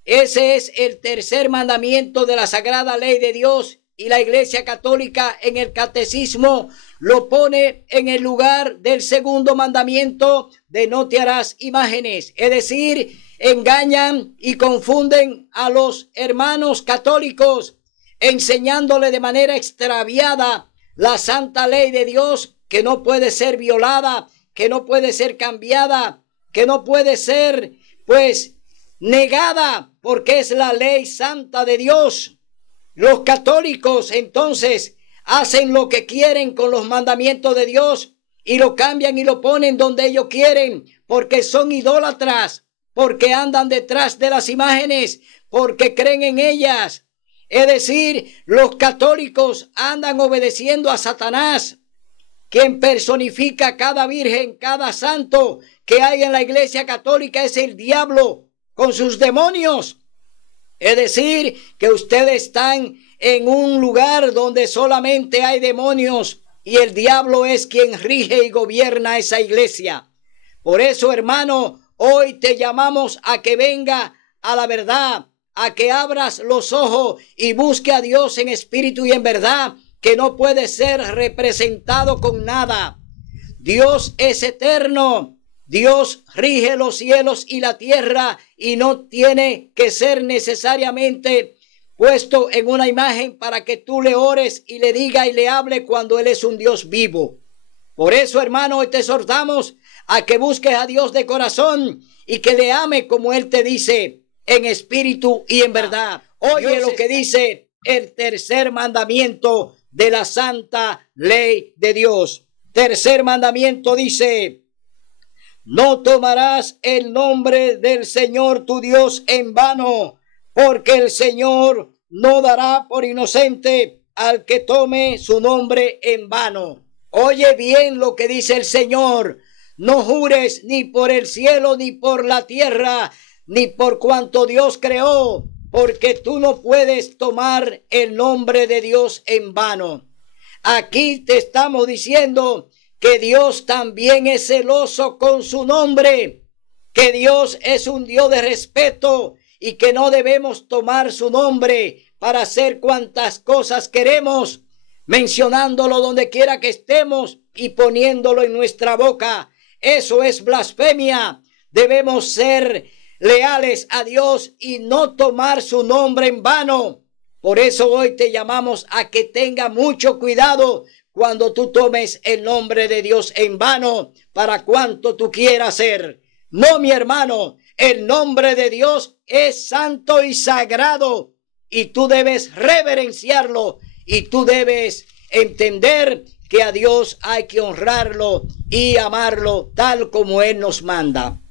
Ese es el tercer mandamiento de la sagrada ley de Dios, y la Iglesia Católica en el catecismo lo pone en el lugar del segundo mandamiento de no te harás imágenes. Es decir, engañan y confunden a los hermanos católicos, enseñándole de manera extraviada la santa ley de Dios, que no puede ser violada, que no puede ser cambiada, que no puede ser, pues, negada, porque es la ley santa de Dios. Los católicos entonces hacen lo que quieren con los mandamientos de Dios y lo cambian y lo ponen donde ellos quieren, porque son idólatras, porque andan detrás de las imágenes, porque creen en ellas. Es decir, los católicos andan obedeciendo a Satanás, quien personifica cada virgen, cada santo que hay en la Iglesia Católica es el diablo con sus demonios. Es decir, que ustedes están en un lugar donde solamente hay demonios y el diablo es quien rige y gobierna esa iglesia. Por eso, hermano, hoy te llamamos a que venga a la verdad, a que abras los ojos y busque a Dios en espíritu y en verdad, que no puede ser representado con nada. Dios es eterno. Dios rige los cielos y la tierra y no tiene que ser necesariamente puesto en una imagen para que tú le ores y le diga y le hable cuando Él es un Dios vivo. Por eso, hermano, hoy te exhortamos a que busques a Dios de corazón y que le ame como Él te dice, en espíritu y en verdad. Oye lo que dice el tercer mandamiento de la santa ley de Dios. Tercer mandamiento dice: no tomarás el nombre del Señor tu Dios en vano, porque el Señor no dará por inocente al que tome su nombre en vano. Oye bien lo que dice el Señor: no jures ni por el cielo, ni por la tierra, ni por cuanto Dios creó, porque tú no puedes tomar el nombre de Dios en vano. Aquí te estamos diciendo que Dios también es celoso con su nombre, que Dios es un Dios de respeto y que no debemos tomar su nombre para hacer cuantas cosas queremos, mencionándolo donde quiera que estemos y poniéndolo en nuestra boca. Eso es blasfemia. Debemos ser leales a Dios y no tomar su nombre en vano. Por eso hoy te llamamos a que tenga mucho cuidado cuando tú tomes el nombre de Dios en vano para cuanto tú quieras hacer. No, mi hermano, el nombre de Dios es santo y sagrado y tú debes reverenciarlo y tú debes entender que a Dios hay que honrarlo y amarlo tal como Él nos manda.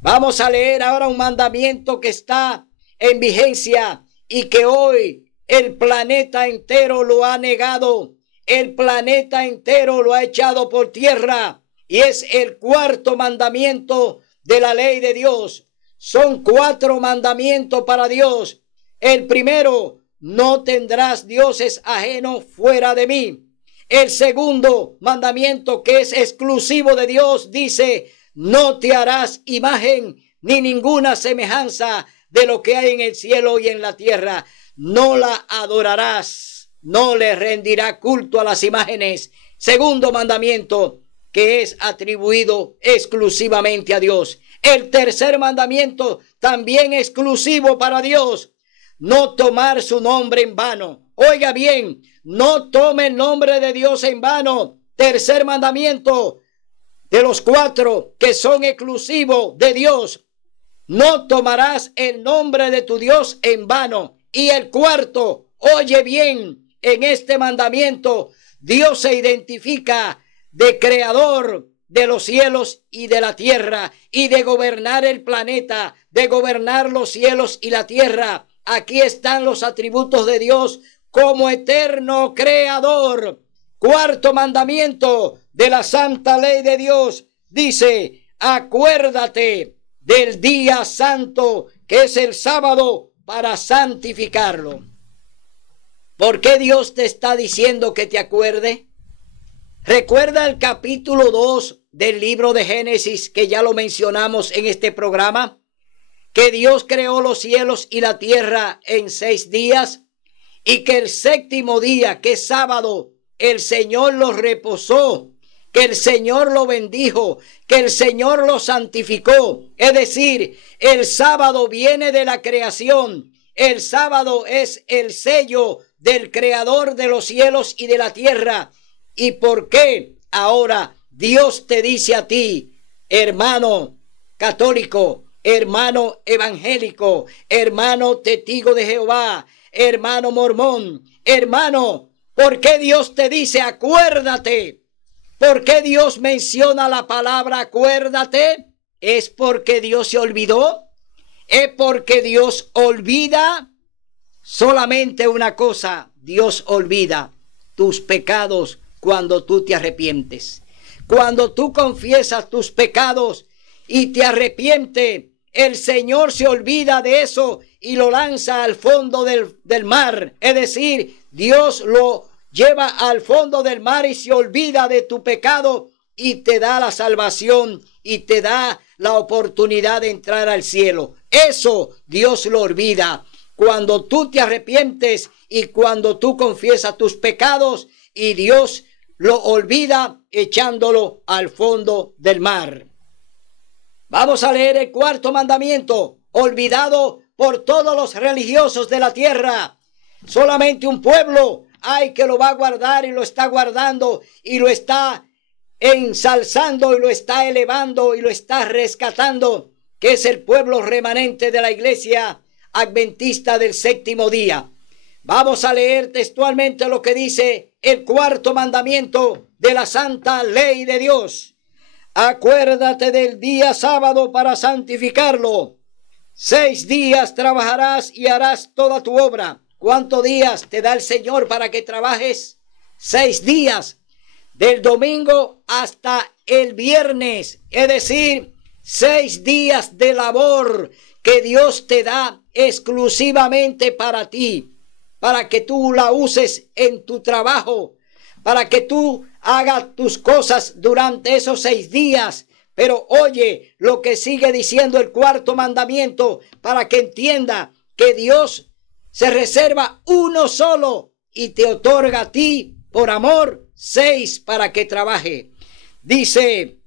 Vamos a leer ahora un mandamiento que está en vigencia y que hoy el planeta entero lo ha negado. El planeta entero lo ha echado por tierra y es el cuarto mandamiento de la ley de Dios. Son 4 mandamientos para Dios. El primero: no tendrás dioses ajenos fuera de mí. El segundo mandamiento, que es exclusivo de Dios, dice: no te harás imagen ni ninguna semejanza de lo que hay en el cielo y en la tierra. No la adorarás, no le rendirá culto a las imágenes. Segundo mandamiento, que es atribuido exclusivamente a Dios. El tercer mandamiento, también exclusivo para Dios: no tomar su nombre en vano. Oiga bien, no tome el nombre de Dios en vano. Tercer mandamiento de los 4 que son exclusivos de Dios: no tomarás el nombre de tu Dios en vano. Y el cuarto, oye bien, en este mandamiento Dios se identifica de creador de los cielos y de la tierra y de gobernar el planeta, de gobernar los cielos y la tierra. Aquí están los atributos de Dios como eterno creador, cuarto mandamiento de la santa ley de Dios dice: acuérdate del día santo, que es el sábado, para santificarlo. ¿Por qué Dios te está diciendo que te acuerde? Recuerda el capítulo 2 del libro de Génesis, que ya lo mencionamos en este programa, que Dios creó los cielos y la tierra en 6 días, y que el séptimo día, que es sábado, el Señor lo reposó, que el Señor lo bendijo, que el Señor lo santificó. Es decir, el sábado viene de la creación. El sábado es el sello del Creador de los cielos y de la tierra. ¿Y por qué ahora Dios te dice a ti, hermano católico, hermano evangélico, hermano testigo de Jehová, hermano mormón, hermano, por qué Dios te dice acuérdate? ¿Por qué Dios menciona la palabra acuérdate? ¿Es porque Dios se olvidó? ¿Es porque Dios olvida? Solamente una cosa: Dios olvida tus pecados cuando tú te arrepientes. Cuando tú confiesas tus pecados y te arrepientes, el Señor se olvida de eso y lo lanza al fondo del mar. Es decir, Dios lo lleva al fondo del mar y se olvida de tu pecado y te da la salvación y te da la oportunidad de entrar al cielo. Eso Dios lo olvida. Cuando tú te arrepientes y cuando tú confiesas tus pecados, y Dios lo olvida echándolo al fondo del mar. Vamos a leer el cuarto mandamiento, olvidado por todos los religiosos de la tierra. Solamente un pueblo hay que lo va a guardar y lo está guardando y lo está ensalzando y lo está elevando y lo está rescatando, que es el pueblo remanente de la iglesia adventista del séptimo día. Vamos a leer textualmente lo que dice el cuarto mandamiento de la santa ley de Dios. Acuérdate del día sábado para santificarlo. 6 días trabajarás y harás toda tu obra. ¿Cuántos días te da el Señor para que trabajes? 6 días. Del domingo hasta el viernes. Es decir, 6 días de labor que Dios te da exclusivamente para ti, para que tú la uses en tu trabajo, para que tú hagas tus cosas durante esos 6 días. Pero oye lo que sigue diciendo el cuarto mandamiento, para que entienda que Dios se reserva uno solo y te otorga a ti por amor 6 para que trabaje. Dice: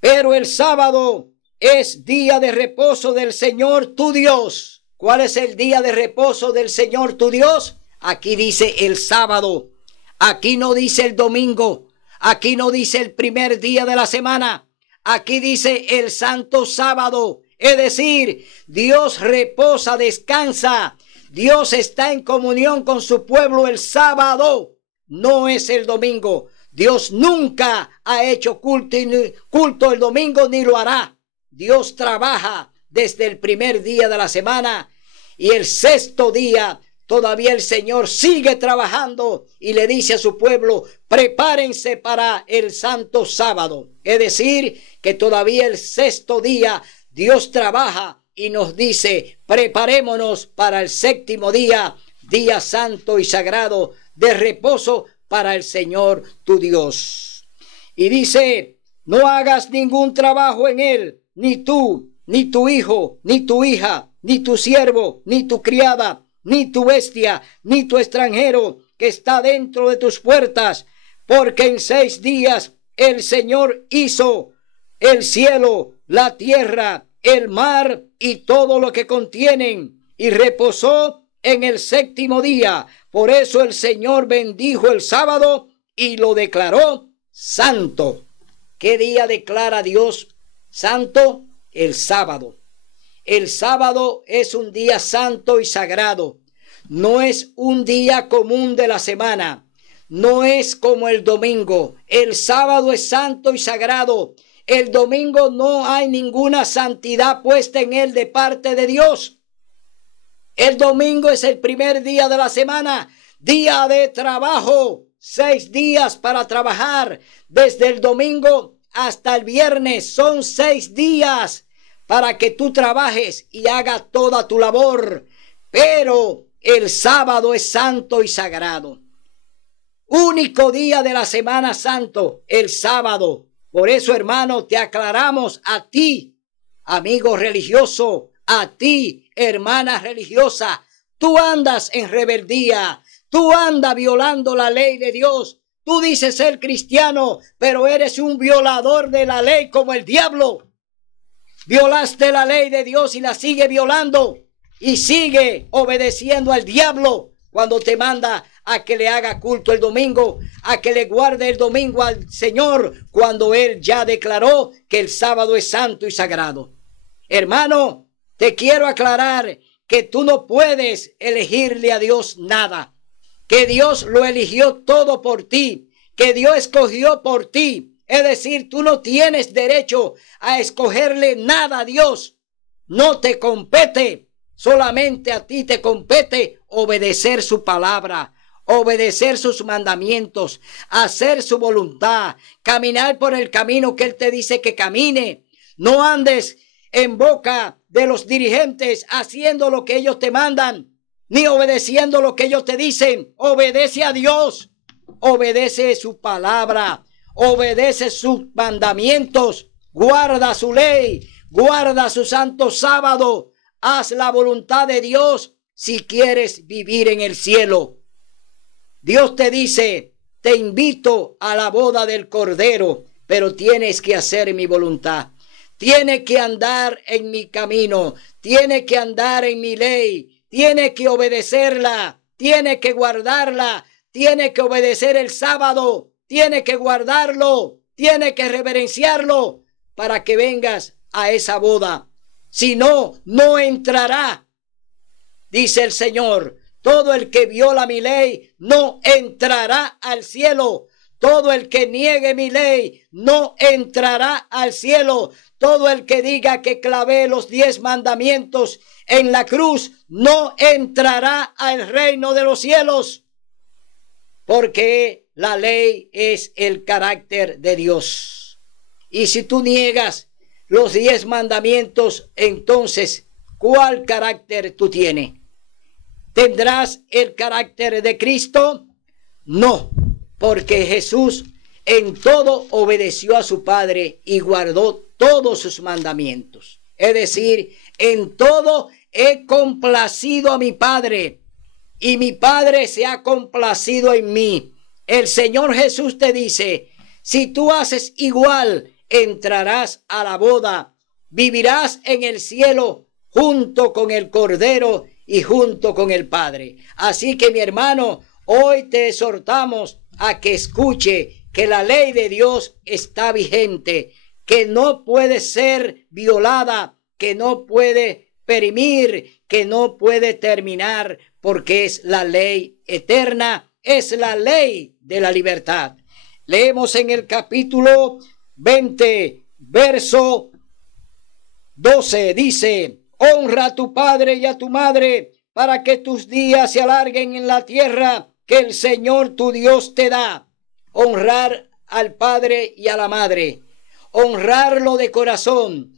pero el sábado es día de reposo del Señor tu Dios. ¿Cuál es el día de reposo del Señor tu Dios? Aquí dice el sábado. Aquí no dice el domingo. Aquí no dice el primer día de la semana. Aquí dice el santo sábado. Es decir, Dios reposa, descansa. Dios está en comunión con su pueblo el sábado. No es el domingo. Dios nunca ha hecho culto el domingo ni lo hará. Dios trabaja desde el primer día de la semana y el 6º día todavía el Señor sigue trabajando y le dice a su pueblo: prepárense para el santo sábado. Es decir, que todavía el 6º día Dios trabaja y nos dice: preparémonos para el 7º día, día santo y sagrado de reposo para el Señor tu Dios. Y dice: no hagas ningún trabajo en él, ni tú, ni tu hijo, ni tu hija, ni tu siervo, ni tu criada, ni tu bestia, ni tu extranjero que está dentro de tus puertas, porque en 6 días el Señor hizo el cielo, la tierra, el mar y todo lo que contienen, y reposó en el 7º día. Por eso el Señor bendijo el sábado y lo declaró santo. ¿Qué día declara Dios santo? El sábado. El sábado es un día santo y sagrado. No es un día común de la semana. No es como el domingo. El sábado es santo y sagrado. El domingo no hay ninguna santidad puesta en él de parte de Dios. El domingo es el primer día de la semana, día de trabajo. 6 días para trabajar. Desde el domingo hasta el viernes son 6 días para que tú trabajes y hagas toda tu labor. Pero el sábado es santo y sagrado. Único día de la semana santo, el sábado. Por eso, hermano, te aclaramos a ti, amigo religioso, a ti, hermana religiosa. Tú andas en rebeldía, tú andas violando la ley de Dios. Tú dices ser cristiano, pero eres un violador de la ley como el diablo. Violaste la ley de Dios y la sigue violando y sigue obedeciendo al diablo cuando te manda a que le haga culto el domingo, a que le guarde el domingo al Señor, cuando Él ya declaró que el sábado es santo y sagrado. Hermano, te quiero aclarar que tú no puedes elegirle a Dios nada, que Dios lo eligió todo por ti, que Dios escogió por ti. Es decir, tú no tienes derecho a escogerle nada a Dios. No te compete, solamente a ti te compete obedecer su palabra, obedecer sus mandamientos, hacer su voluntad, caminar por el camino que Él te dice que camine. No andes en boca de los dirigentes haciendo lo que ellos te mandan, ni obedeciendo lo que ellos te dicen. Obedece a Dios, obedece su palabra, obedece sus mandamientos, guarda su ley, guarda su santo sábado, haz la voluntad de Dios si quieres vivir en el cielo. Dios te dice, te invito a la boda del Cordero, pero tienes que hacer mi voluntad. Tienes que andar en mi camino, tienes que andar en mi ley, tienes que obedecerla, tienes que guardarla, tienes que obedecer el sábado, tienes que guardarlo, tienes que reverenciarlo para que vengas a esa boda. Si no, no entrará, dice el Señor. Todo el que viola mi ley no entrará al cielo. Todo el que niegue mi ley no entrará al cielo. Todo el que diga que clavé los 10 mandamientos en la cruz no entrará al reino de los cielos. Porque la ley es el carácter de Dios. Y si tú niegas los 10 mandamientos, entonces, ¿cuál carácter tú tienes? ¿Tendrás el carácter de Cristo? No, porque Jesús en todo obedeció a su Padre y guardó todos sus mandamientos. Es decir, en todo he complacido a mi Padre y mi Padre se ha complacido en mí. El Señor Jesús te dice, si tú haces igual, entrarás a la boda, vivirás en el cielo junto con el Cordero y junto con el Padre. Así que mi hermano, hoy te exhortamos a que escuche que la ley de Dios está vigente, que no puede ser violada, que no puede perimir, que no puede terminar, porque es la ley eterna, es la ley de la libertad. Leemos en el capítulo 20, verso 12, dice: honra a tu padre y a tu madre, para que tus días se alarguen en la tierra que el Señor tu Dios te da. Honrar al padre y a la madre, honrarlo de corazón,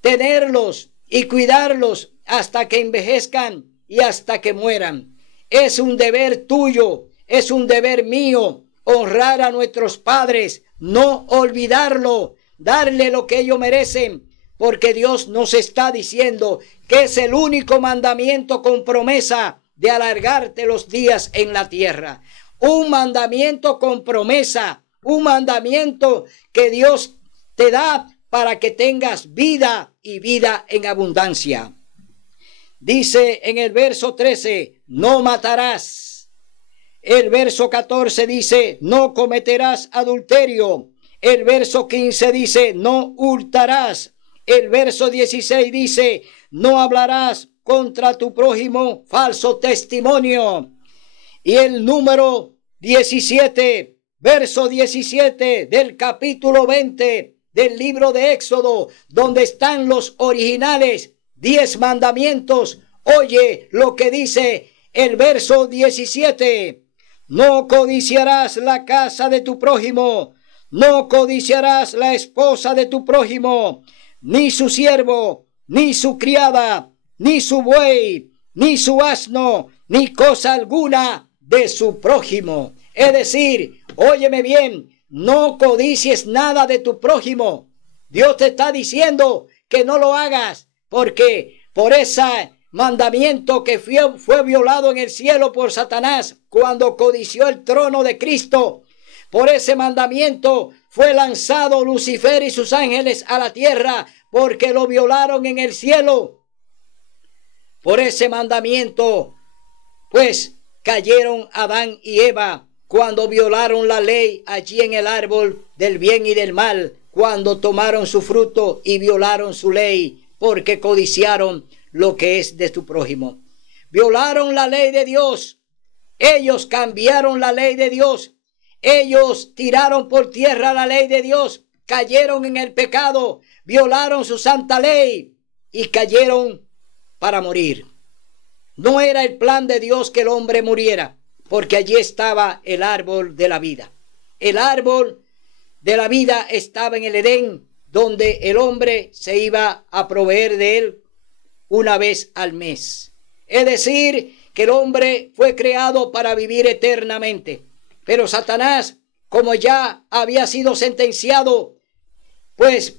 tenerlos y cuidarlos hasta que envejezcan y hasta que mueran. Es un deber tuyo, es un deber mío, honrar a nuestros padres, no olvidarlo, darle lo que ellos merecen, porque Dios nos está diciendo que es el único mandamiento con promesa de alargarte los días en la tierra. Un mandamiento con promesa, un mandamiento que Dios te da para que tengas vida y vida en abundancia. Dice en el verso 13, no matarás. El verso 14 dice, no cometerás adulterio. El verso 15 dice, no hurtarás. El verso 16 dice, no hablarás contra tu prójimo falso testimonio. Y el número 17, verso 17 del capítulo 20 del libro de Éxodo, donde están los originales 10 mandamientos. Oye lo que dice el verso 17. No codiciarás la casa de tu prójimo, no codiciarás la esposa de tu prójimo, ni su siervo, ni su criada, ni su buey, ni su asno, ni cosa alguna de su prójimo. Es decir, óyeme bien, no codicies nada de tu prójimo. Dios te está diciendo que no lo hagas, porque por ese mandamiento que fue violado en el cielo por Satanás cuando codició el trono de Cristo, por ese mandamiento fue lanzado Lucifer y sus ángeles a la tierra, porque lo violaron en el cielo. Por ese mandamiento, pues, cayeron Adán y Eva cuando violaron la ley allí en el árbol del bien y del mal, cuando tomaron su fruto y violaron su ley, porque codiciaron lo que es de tu prójimo. Violaron la ley de Dios. Ellos cambiaron la ley de Dios. Ellos tiraron por tierra la ley de Dios, cayeron en el pecado, violaron su santa ley y cayeron para morir. No era el plan de Dios que el hombre muriera, porque allí estaba el árbol de la vida. El árbol de la vida estaba en el Edén, donde el hombre se iba a proveer de él una vez al mes. Es decir, que el hombre fue creado para vivir eternamente. Pero Satanás, como ya había sido sentenciado, pues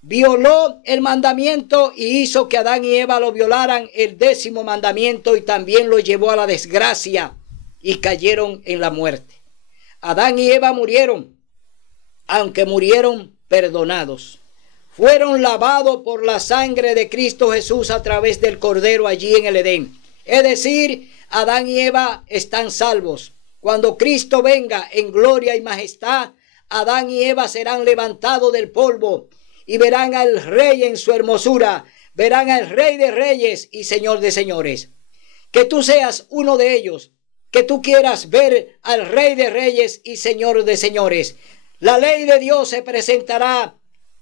violó el mandamiento y hizo que Adán y Eva lo violaran, el 10º mandamiento, y también lo llevó a la desgracia y cayeron en la muerte. Adán y Eva murieron, aunque murieron perdonados. Fueron lavados por la sangre de Cristo Jesús a través del Cordero allí en el Edén. Es decir, Adán y Eva están salvos. Cuando Cristo venga en gloria y majestad, Adán y Eva serán levantados del polvo y verán al Rey en su hermosura, verán al Rey de reyes y Señor de señores. Que tú seas uno de ellos, que tú quieras ver al Rey de reyes y Señor de señores. La ley de Dios se presentará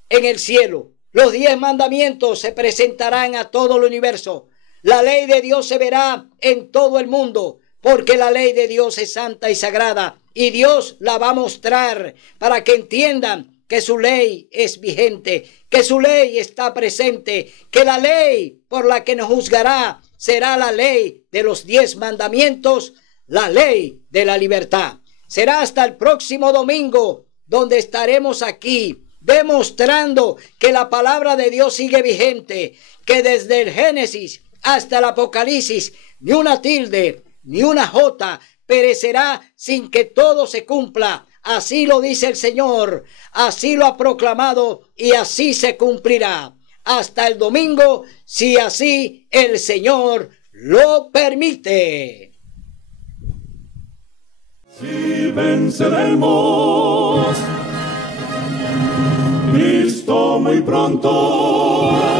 en el cielo. Los 10 mandamientos se presentarán a todo el universo. La ley de Dios se verá en todo el mundo, porque la ley de Dios es santa y sagrada, y Dios la va a mostrar para que entiendan que su ley es vigente, que su ley está presente, que la ley por la que nos juzgará será la ley de los 10 mandamientos, la ley de la libertad. Será hasta el próximo domingo, donde estaremos aquí demostrando que la palabra de Dios sigue vigente, que desde el Génesis hasta el Apocalipsis ni una tilde ni una jota perecerá sin que todo se cumpla. Así lo dice el Señor, así lo ha proclamado y así se cumplirá. Hasta el domingo, si así el Señor lo permite. Si venceremos, Cristo muy pronto